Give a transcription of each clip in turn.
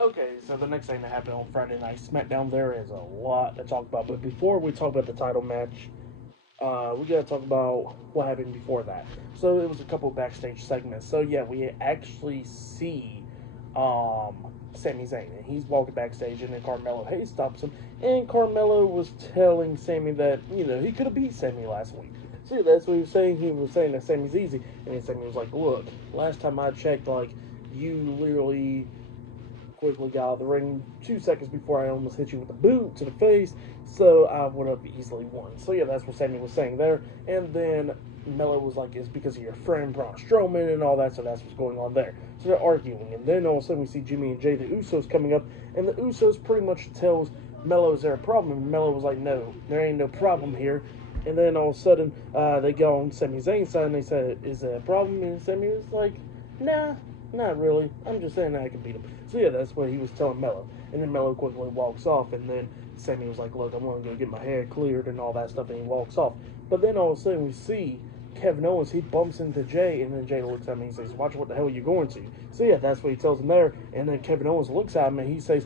Okay, so the next thing that happened on Friday Night SmackDown, there is a lot to talk about. But before we talk about the title match, we gotta talk about what happened before that. So it was a couple backstage segments. So yeah, we actually see Sami Zayn, and he's walking backstage, and then Carmelo Hayes stops him, and Carmelo was telling Sami that he could have beat Sami last week. So yeah, that's what he was saying. He was saying that Sami's easy, and then Sami was like, "Look, last time I checked, like you literally." Quickly got out of the ring 2 seconds before I almost hit you with a boot to the face, so I would have easily won. So yeah, that's what Sammy was saying there. And then Melo was like, "It's because of your friend Braun Strowman and all that," so that's what's going on there. So they're arguing, and then all of a sudden we see Jimmy and Jay, the Usos, coming up, and the Usos pretty much tells Melo, "Is there a problem?" And Melo was like, "No, there ain't no problem here." And then all of a sudden, they go on Sami Zayn's side and they said, "Is there a problem?" And Sami was like, "Nah, not really. I'm just saying that I can beat him." So yeah, that's what he was telling Mello. And then Mello quickly walks off, and then Sammy was like, "Look, I'm gonna go get my hair cleared and all that stuff," and he walks off. But then all of a sudden we see Kevin Owens, he bumps into Jay, and then Jay looks at me and says, "Watch what the hell you're going to." So yeah, that's what he tells him there. And then Kevin Owens looks at him and he says,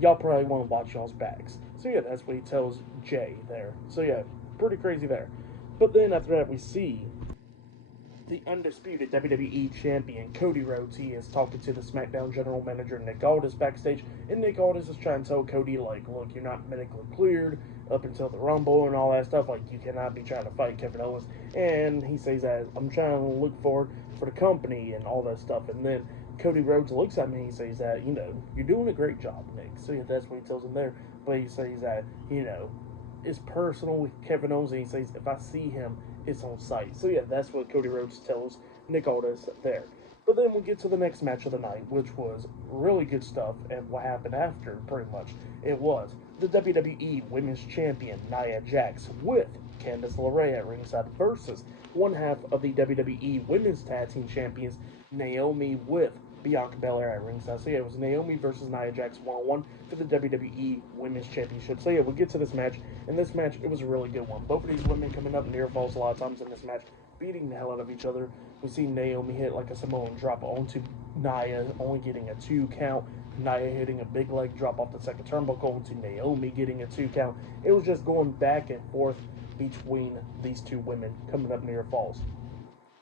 "Y'all probably want to watch y'all's backs." So yeah, that's what he tells Jay there. So yeah, pretty crazy there. But then after that we see the undisputed WWE Champion Cody Rhodes. He is talking to the SmackDown General Manager Nick Aldis backstage, and Nick Aldis is trying to tell Cody, like, "Look, you're not medically cleared up until the Rumble and all that stuff. Like, you cannot be trying to fight Kevin Owens." And he says that, "I'm trying to look forward for the company and all that stuff." And then Cody Rhodes looks at me and he says that, "You're doing a great job, Nick." So yeah, that's what he tells him there. But he says that, it's personal with Kevin Owens, and he says, "If I see him, it's on site." So yeah, that's what Cody Rhodes tells Nick Aldis there. But then we get to the next match of the night, which was really good stuff, and what happened after, pretty much, it was the WWE Women's Champion Nia Jax with Candice LeRae at ringside versus one half of the WWE Women's Tag Team Champions Naomi with Bianca Belair at ringside. So yeah, it was Naomi versus Nia Jax 1-on-1 for the WWE Women's Championship. So yeah, we get to this match, and this match, it was a really good one. Both of these women coming up near falls a lot of times in this match, beating the hell out of each other. We see Naomi hit like a Samoan drop onto Nia, only getting a 2 count. Nia hitting a big leg drop off the second turnbuckle onto Naomi, getting a 2 count. It was just going back and forth between these two women coming up near falls.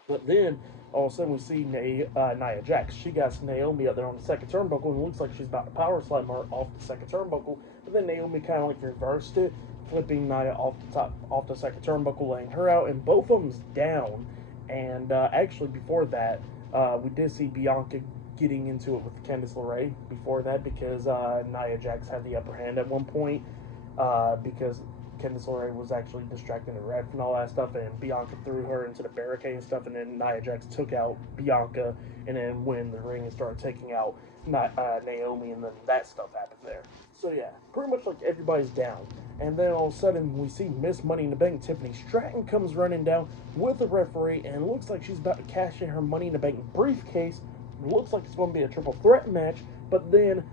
But then all of a sudden we see Nia Jax. She got Naomi up there on the second turnbuckle, and it looks like she's about to power slam her off the second turnbuckle. But then Naomi kind of like reversed it, flipping Nia off the second turnbuckle, laying her out, and both of them's down. And actually, before that, we did see Bianca getting into it with Candice LeRae before that, because Nia Jax had the upper hand at one point, because Candice LeRae was actually distracting the ref and all that stuff, and Bianca threw her into the barricade and stuff, and then Nia Jax took out Bianca, and then when the ring and started taking out Naomi, and then that stuff happened there. So yeah, pretty much like everybody's down. And then all of a sudden we see Miss Money in the Bank Tiffany Stratton comes running down with the referee, and it looks like she's about to cash in her Money in the Bank briefcase. It looks like it's going to be a triple threat match, but then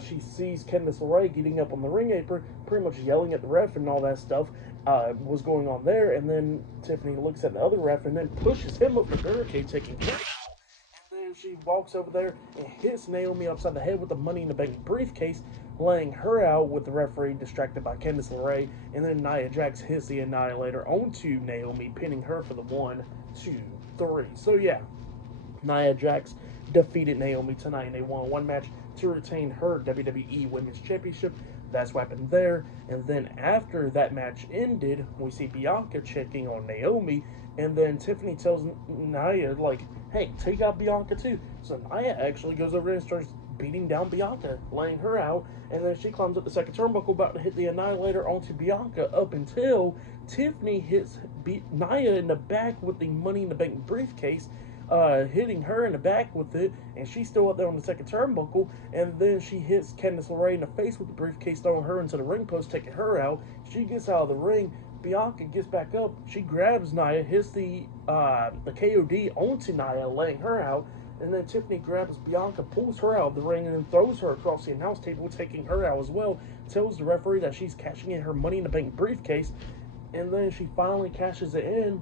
she sees Candice LeRae getting up on the ring apron, pretty much yelling at the ref and all that stuff was going on there. And then Tiffany looks at the other ref and then pushes him up the barricade, taking care. And then she walks over there and hits Naomi upside the head with the Money in the Bank briefcase, laying her out with the referee distracted by Candice LeRae. And then Nia Jax hits the Annihilator onto Naomi, pinning her for the 1, 2, 3. So yeah, Nia Jax defeated Naomi tonight in a one-on-one match to retain her WWE Women's Championship. That's what happened there. And then after that match ended, we see Bianca checking on Naomi, and then Tiffany tells Nia, like, "Hey, take out Bianca too." So Nia actually goes over there and starts beating down Bianca, laying her out, and then she climbs up the second turnbuckle, about to hit the Annihilator onto Bianca, up until Tiffany hits Nia in the back with the Money in the Bank briefcase, hitting her in the back with it, and she's still up there on the second turnbuckle. And then she hits Candice LeRae in the face with the briefcase, throwing her into the ring post, taking her out. She gets out of the ring. Bianca gets back up. She grabs Nia, hits the KOD onto Nia, laying her out. And then Tiffany grabs Bianca, pulls her out of the ring, and then throws her across the announce table, taking her out as well. Tells the referee that she's cashing in her Money in the Bank briefcase. And then she finally cashes it in.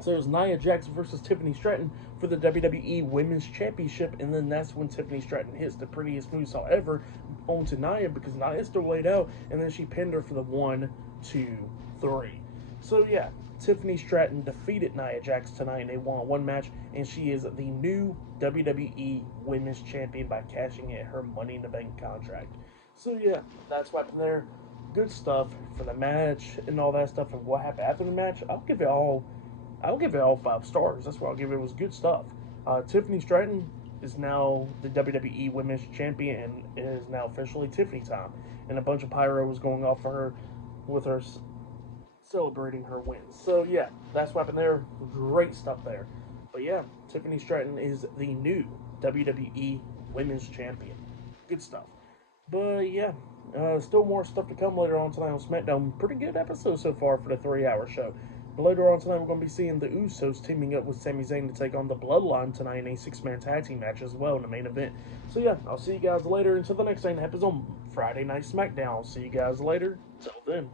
So it was Nia Jax versus Tiffany Stratton for the WWE Women's Championship, and then that's when Tiffany Stratton hits the prettiest moves ever onto Nia, because Nia still laid out, and then she pinned her for the 1, 2, 3. So yeah, Tiffany Stratton defeated Nia Jax tonight, and they won one match, and she is the new WWE Women's Champion by cashing in her Money in the Bank contract. So yeah, that's what happened there. Good stuff for the match and all that stuff, and what happened after the match. I'll give it all 5 stars. That's what I'll give it. It was good stuff. Tiffany Stratton is now the WWE Women's Champion, and it is now officially Tiffany time. And a bunch of pyro was going off for her, with her celebrating her wins. So yeah, that's what happened there. Great stuff there. But yeah, Tiffany Stratton is the new WWE Women's Champion. Good stuff. But yeah, still more stuff to come later on tonight on SmackDown. Pretty good episode so far for the 3-hour show. But later on tonight, we're going to be seeing the Usos teaming up with Sami Zayn to take on the Bloodline tonight in a 6-man tag team match as well in the main event. So yeah, I'll see you guys later. Until the next time that happens on Friday Night SmackDown. I'll see you guys later. Till then.